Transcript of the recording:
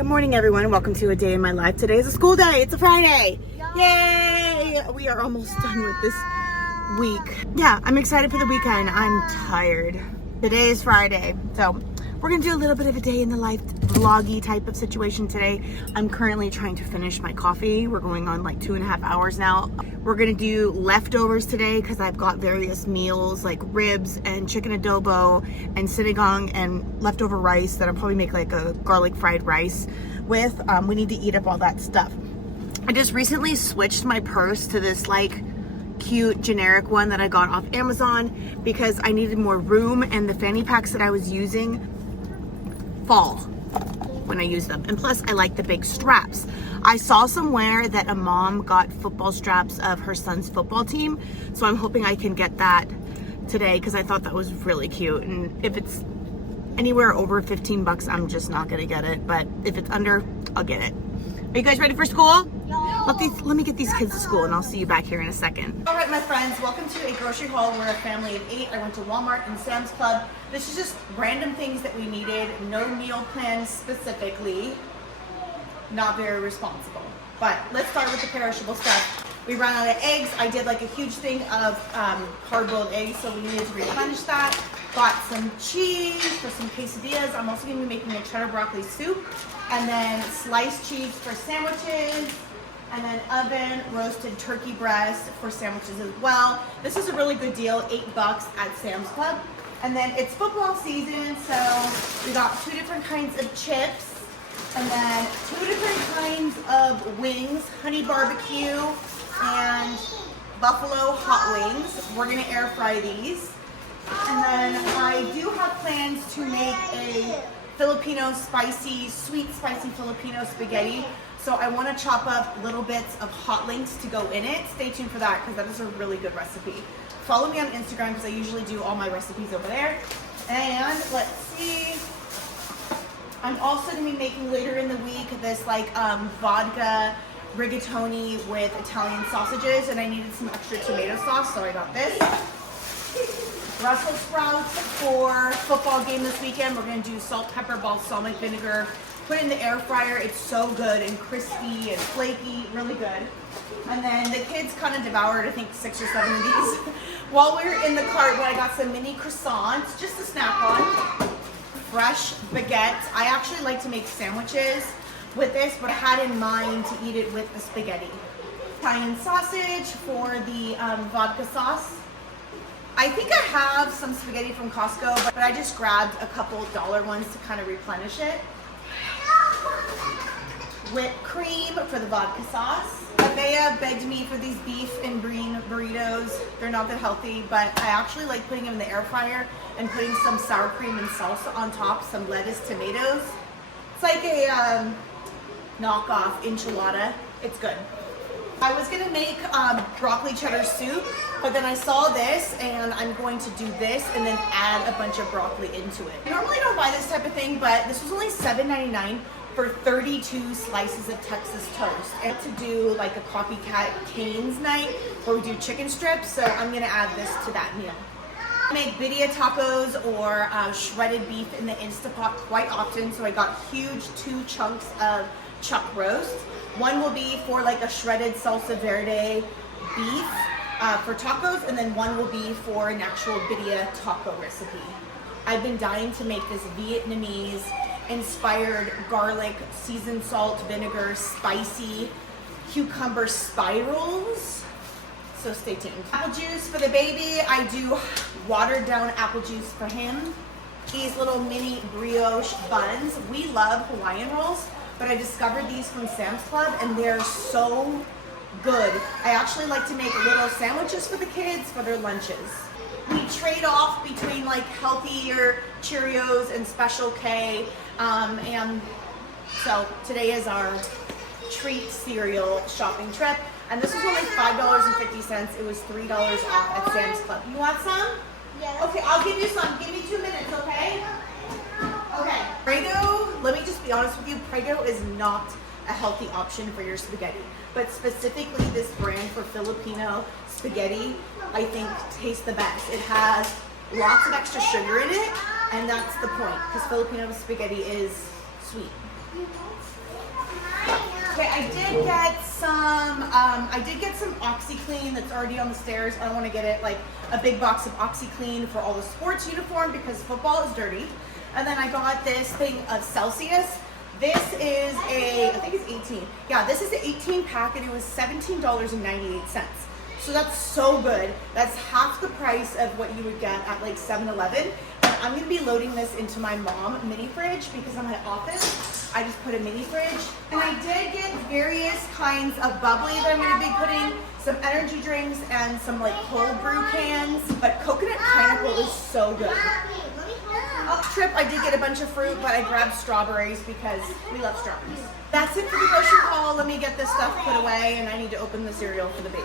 Good morning, everyone. Welcome to a day in my life. Today is a school day. It's a Friday. Yay! We are almost done with this week. Yeah, I'm excited for the weekend. I'm tired. Today is Friday, so we're gonna do a little bit of a day in the life vloggy type of situation today. I'm currently trying to finish my coffee. We're going on like 2.5 hours now. We're gonna do leftovers today because I've got various meals like ribs and chicken adobo and sinigang and leftover rice that I'll probably make like a garlic fried rice with. We need to eat up all that stuff. I just recently switched my purse to this like cute generic one that I got off Amazon because I needed more room, and the fanny packs that I was using fall when I use them, and plus I like the big straps. I saw somewhere that a mom got football straps of her son's football team, so I'm hoping I can get that today because I thought that was really cute. And if it's anywhere over 15 bucks, I'm just not gonna get it, but if it's under, I'll get it. Are you guys ready for school? Let me get these kids to school and I'll see you back here in a second. All right, my friends, welcome to a grocery haul. We're a family of 8. I went to Walmart and Sam's Club. This is just random things that we needed. No meal plan specifically. Not very responsible. But let's start with the perishable stuff. We ran out of eggs. I did like a huge thing of hard-boiled eggs, so we needed to replenish that. Got some cheese for some quesadillas. I'm also gonna be making a cheddar broccoli soup. And then sliced cheese for sandwiches. And then oven roasted turkey breast for sandwiches as well. This is a really good deal, 8 bucks at Sam's Club. And then it's football season, so we got 2 different kinds of chips, and then 2 different kinds of wings, honey barbecue and buffalo hot wings. We're gonna air fry these. And then I do have plans to make a Filipino sweet spicy Filipino spaghetti. So I want to chop up little bits of hot links to go in it. Stay tuned for that because that is a really good recipe. Follow me on Instagram because I usually do all my recipes over there. And let's see. I'm also going to be making later in the week this like vodka rigatoni with Italian sausages, and I needed some extra tomato sauce, so I got this. Brussels sprouts for football game this weekend. We're going to do salt, pepper, balsamic vinegar. Put it in the air fryer. It's so good and crispy and flaky, really good. And then the kids kind of devoured, I think, 6 or 7 of these. While we were in the cart, I got some mini croissants, just to snack on. Fresh baguettes. I actually like to make sandwiches with this, but I had in mind to eat it with the spaghetti. Italian sausage for the vodka sauce. I think I have some spaghetti from Costco, but I just grabbed a couple dollar ones to kind of replenish it. Whipped cream for the vodka sauce. Abea begged me for these beef and green burritos. They're not that healthy, but I actually like putting them in the air fryer and putting some sour cream and salsa on top, some lettuce, tomatoes. It's like a knockoff enchilada. It's good. I was gonna make broccoli cheddar soup, but then I saw this and I'm going to do this and then add a bunch of broccoli into it. I normally don't buy this type of thing, but this was only $7.99 for 32 slices of Texas toast. And to do like a copycat Cane's night where we do chicken strips, so I'm gonna add this to that meal. I make birria tacos or shredded beef in the Instapot quite often, so I got huge 2 chunks of chuck roast. One will be for like a shredded salsa verde beef for tacos, and then one will be for an actual birria taco recipe. I've been dying to make this Vietnamese inspired garlic, seasoned salt, vinegar, spicy cucumber spirals. So stay tuned. Apple juice for the baby. I do watered down apple juice for him. These little mini brioche buns. We love Hawaiian rolls, but I discovered these from Sam's Club and they're so good. I actually like to make little sandwiches for the kids for their lunches. We trade off between like healthier Cheerios and Special K, and so today is our treat cereal shopping trip, and this was only $5.50. It was $3 off at Sam's Club. You want some? Yes. Okay, I'll give you some. Give me 2 minutes, okay? Okay. Prego, let me just be honest with you, Prego is not a healthy option for your spaghetti, but specifically this brand for Filipino spaghetti, I think tastes the best. It has lots of extra sugar in it, and that's the point, because Filipino spaghetti is sweet. Okay, I did get some OxyClean that's already on the stairs. I don't want to get it like a big box of OxyClean for all the sports uniform because football is dirty. And then I got this thing of Celsius. This is I think it's 18. Yeah, this is an 18 pack and it was $17.98. So that's so good. That's half the price of what you would get at like 7-Eleven. And I'm gonna be loading this into my mom mini fridge because in my office, I just put a mini fridge. And I did get various kinds of bubbly that I'm gonna be putting, some energy drinks and some like cold brew cans. But coconut pineapple is so good. Trip, I did get a bunch of fruit, but I grabbed strawberries because we love strawberries. That's it for the grocery haul. Let me get this stuff put away and I need to open the cereal for the baby.